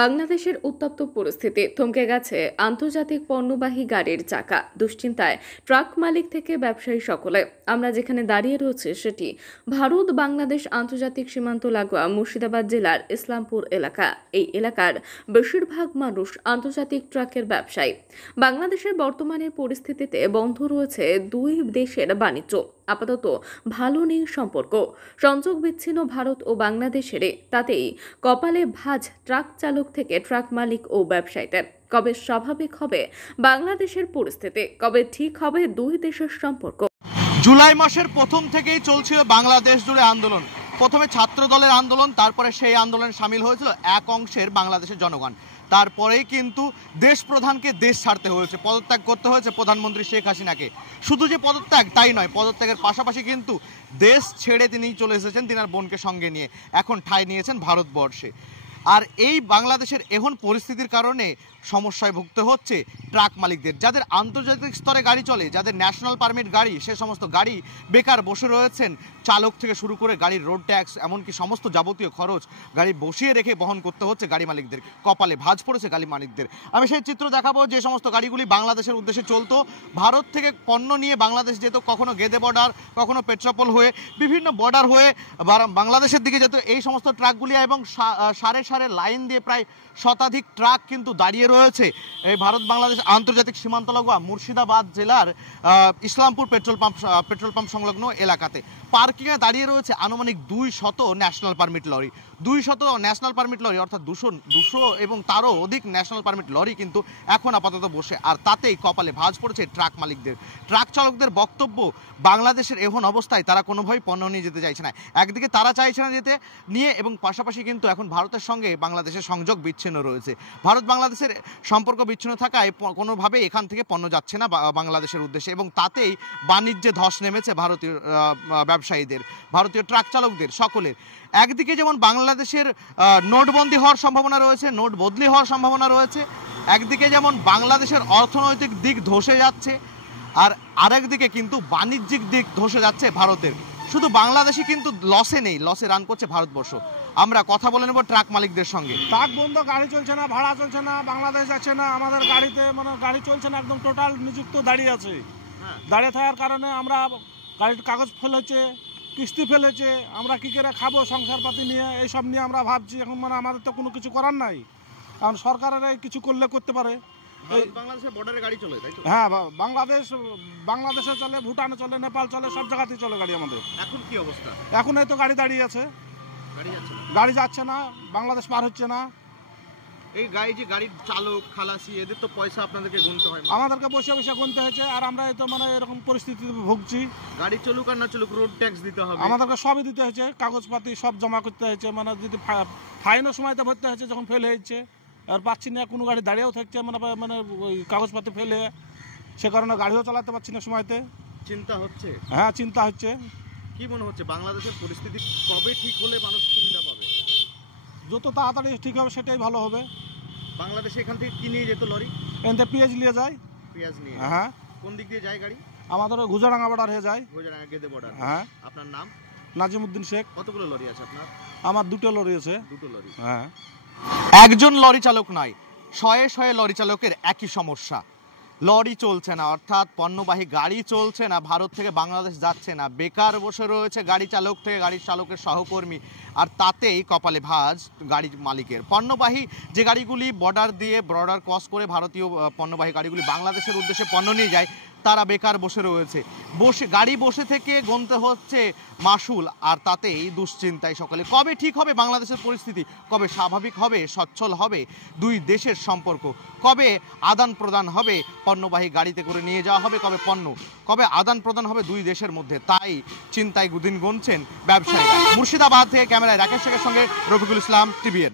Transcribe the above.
বাংলাদেশের উত্তপ্ত পরিস্থিতি থমকে গেছে আন্তর্জাতিক পণ্যবাহী গাড়ির চাকা। দুশ্চিন্তায় ট্রাক মালিক থেকে ব্যবসায়ী সকলে। আমরা যেখানে দাঁড়িয়ে রয়েছে সেটি ভারত বাংলাদেশ আন্তর্জাতিক সীমান্ত লাগোয়া মুর্শিদাবাদ জেলার ইসলামপুর এলাকা। এই এলাকার বেশিরভাগ মানুষ আন্তর্জাতিক ট্রাকের ব্যবসায়ী। বাংলাদেশের বর্তমানের পরিস্থিতিতে বন্ধ রয়েছে দুই দেশের বাণিজ্য। আপাতত ভালো নেই সম্পর্ক, সংযোগ বিচ্ছিন্ন ভারত ও বাংলাদেশের। তাতেই কপালে ভাঁজ ট্রাক চালক থেকে ট্রাক মালিক ও ব্যবসায়ীদের। কবে স্বাভাবিক হবে বাংলাদেশের পরিস্থিতি, কবে ঠিক হবে দুই দেশের সম্পর্ক? জুলাই মাসের প্রথম থেকেই চলছিল বাংলাদেশ জুড়ে আন্দোলন। প্রথমে ছাত্র দলের আন্দোলন, তারপরে সেই আন্দোলনে সামিল হয়েছিল এক অংশের বাংলাদেশের জনগণ। তারপরেই কিন্তু দেশ প্রধানকে দেশ ছাড়তে হয়েছে, পদত্যাগ করতে হয়েছে প্রধানমন্ত্রী শেখ হাসিনাকে। শুধু যে পদত্যাগ তাই নয়, পদত্যাগের পাশাপাশি কিন্তু দেশ ছেড়ে তিনি চলে এসেছেন তিনার বোনকে সঙ্গে নিয়ে। এখন ঠাঁই নিয়েছেন ভারতবর্ষে। আর এই বাংলাদেশের এখন পরিস্থিতির কারণে সমস্যায় ভুগতে হচ্ছে ট্রাক মালিকদের, যাদের আন্তর্জাতিক স্তরে গাড়ি চলে, যাদের ন্যাশনাল পারমিট গাড়ি, সে সমস্ত গাড়ি বেকার বসে রয়েছেন। চালক থেকে শুরু করে গাড়ির রোড ট্যাক্স, এমনকি সমস্ত যাবতীয় খরচ গাড়ি বসিয়ে রেখে বহন করতে হচ্ছে গাড়ি মালিকদের। কপালে ভাঁজ পড়েছে গাড়ি মালিকদের। আমি সেই চিত্র দেখাবো যে সমস্ত গাড়িগুলি বাংলাদেশের উদ্দেশ্যে চলতো, ভারত থেকে পণ্য নিয়ে বাংলাদেশ যেত, কখনো গেদে বর্ডার, কখনো পেট্রাপোল হয়ে, বিভিন্ন বর্ডার হয়ে বাংলাদেশের দিকে যেত এই সমস্ত ট্রাকগুলি। এবং সারে সারে লাইন দিয়ে প্রায় শতাধিক ট্রাক কিন্তু দাঁড়িয়ে রয়েছে এই ভারত বাংলাদেশ আন্তর্জাতিক সীমান্ত লাগোয়া মুর্শিদাবাদ জেলার ইসলামপুর পেট্রোল পাম্প সংলগ্ন এলাকাতে। পার্কিংয়ে দাঁড়িয়ে রয়েছে আনুমানিক 200 national permit lorry. 200 national permit lorry, অর্থাৎ 200 এবং তারও অধিক ন্যাশনাল পারমিট লরি কিন্তু এখন আপাতত বসে। আর তাতেই কপালে ভাঁজ পড়েছে ট্রাক মালিকদের। ট্রাক চালকদের বক্তব্য, বাংলাদেশের এখন অবস্থায় তারা কোনোভাবেই পণ্য নিয়ে যেতে চাইছে না। একদিকে তারা চাইছে না যেতে নিয়ে, এবং পাশাপাশি কিন্তু এখন ভারতের সঙ্গে বাংলাদেশের সংযোগ বিচ্ছিন্ন রয়েছে। ভারত বাংলাদেশের সম্পর্ক বিচ্ছিন্ন থাকায় কোনোভাবেই এখান থেকে পণ্য যাচ্ছে না বাংলাদেশের উদ্দেশ্যে, এবং তাতেই বাণিজ্যে ধস নেমেছে ভারতীয় ব্যবসায়ীদের, ভারতীয় ট্রাক চালকদের সকলের। একদিকে যেমন বাংলাদেশের নোটবন্দি হওয়ার সম্ভাবনা রয়েছে, নোট বদলি হওয়ার সম্ভাবনা রয়েছে, একদিকে যেমন বাংলাদেশের অর্থনৈতিক দিক ধসে যাচ্ছে, আর আরেকদিকে কিন্তু বাণিজ্যিক দিক ধসে যাচ্ছে ভারতের। শুধু বাংলাদেশে কিন্তু লসে নেই, লসে রান করছে ভারতবর্ষ। আমরা কথা বলে নেব ট্রাক মালিকদের সঙ্গে। ট্রাক বন্ধ, গাড়ি চলছে না, ভাড়া চলছে না, বাংলাদেশ যাচ্ছে না, আমাদের গাড়িতে গাড়ি চলছে না, একদম টোটাল নিযুক্ত দাঁড়িয়ে আছে। দাঁড়িয়ে থাকার কারণে আমরা গাড়ির কাগজ ফেলেছে, কিস্তি ফেলেছে, আমরা কি করে খাবো সংসারপাতি নিয়ে, এইসব নিয়ে আমরা ভাবছি। এখন আমাদের তো কোনো কিছু করার নাই, কারণ সরকারের কিছু করলে করতে পারে। বাংলাদেশের বর্ডারে গাড়ি চলে, তাই তো? হ্যাঁ, বাংলাদেশে চলে, ভুটানে চলে, নেপাল চলে, সব জায়গাতেই চলে গাড়ি আমাদের। এখন কি অবস্থা? এখন এই তো গাড়ি দাঁড়িয়ে আছে, গাড়ি যাচ্ছে না, বাংলাদেশ পার হচ্ছে না। এই গাড়ির চালক, খালাসি, এদের তো পয়সা আপনাদেরকে গুনতে হয়, আমাদেরকে বসে বসে গুনতে হয়েছে। আর আমরা এই তো এরকম পরিস্থিতিতে ভুগছি। গাড়ি চলুক আর না চলুক রোড ট্যাক্স দিতে হবে, আমাদেরকে সবই দিতে হয়েছে, কাগজপাতি সব জমা করতে হয়েছে। যদি ফাইনও সময়তে ভরতে হয়েছে যখন ফেল হয়েছে। আর পাচ্ছি না, কোনো গাড়ি দাঁড়িয়েও থাকছে ওই কাগজপাতি ফেলে, সে কারণে গাড়িও চালাতে পারছি না সময়তে। চিন্তা হচ্ছে? হ্যাঁ, চিন্তা হচ্ছে। কি মনে হচ্ছে বাংলাদেশের পরিস্থিতি কবে ঠিক হলে মানুষ সুবিধা পাবে? যত তাড়াতাড়ি ঠিক হবে সেটাই ভালো হবে। বাংলাদেশে এখান থেকে কি নিয়ে যেত লরি? এখান থেকে পেঁয়াজ নিয়ে যায়। পেঁয়াজ নিয়ে? হ্যাঁ। কোন দিক দিয়ে যায় গাড়ি? আমাদের গুজরাঙ্গা বর্ডার হয়ে যায়। গুজরাঙ্গা গেদে বর্ডার। হ্যাঁ। আপনার নাম? নাজিমউদ্দিন শেখ। কতগুলো লরি আছে আপনার? আমার 2টো লরি আছে। 2টো লরি? হ্যাঁ। একজন লরি চালক নয়, শয়ে শয়ে লরি চালকের একই সমস্যা। লরি চলছে না, অর্থাৎ পণ্যবাহী গাড়ি চলছে না, ভারত থেকে বাংলাদেশ যাচ্ছে না, বেকার বসে রয়েছে গাড়ি চালক থেকে গাড়ির চালকের সহকর্মী। আর তাতেই কপালে ভাঁজ গাড়ি মালিকের। পণ্যবাহী যে গাড়িগুলি বর্ডার ক্রস করে ভারতীয় পণ্যবাহী গাড়িগুলি বাংলাদেশের উদ্দেশ্যে পণ্য নিয়ে যায়, তারা বেকার বসে রয়েছে। গাড়ি বসে থেকে গুনতে হচ্ছে মাসুল, আর তাতেই দুশ্চিন্তায় সকলে। কবে ঠিক হবে বাংলাদেশের পরিস্থিতি, কবে স্বাভাবিক হবে, সচ্ছল হবে দুই দেশের সম্পর্ক, কবে আদান প্রদান হবে, পণ্যবাহী গাড়িতে করে নিয়ে যাওয়া হবে কবে পণ্য, কবে আদান প্রদান হবে দুই দেশের মধ্যে, তাই চিন্তায় দিন গুনছেন ব্যবসায়ীরা। মুর্শিদাবাদ থেকে ক্যামেরায় রাকেশ শেখের সঙ্গে রফিকুল ইসলাম, টিভিএন।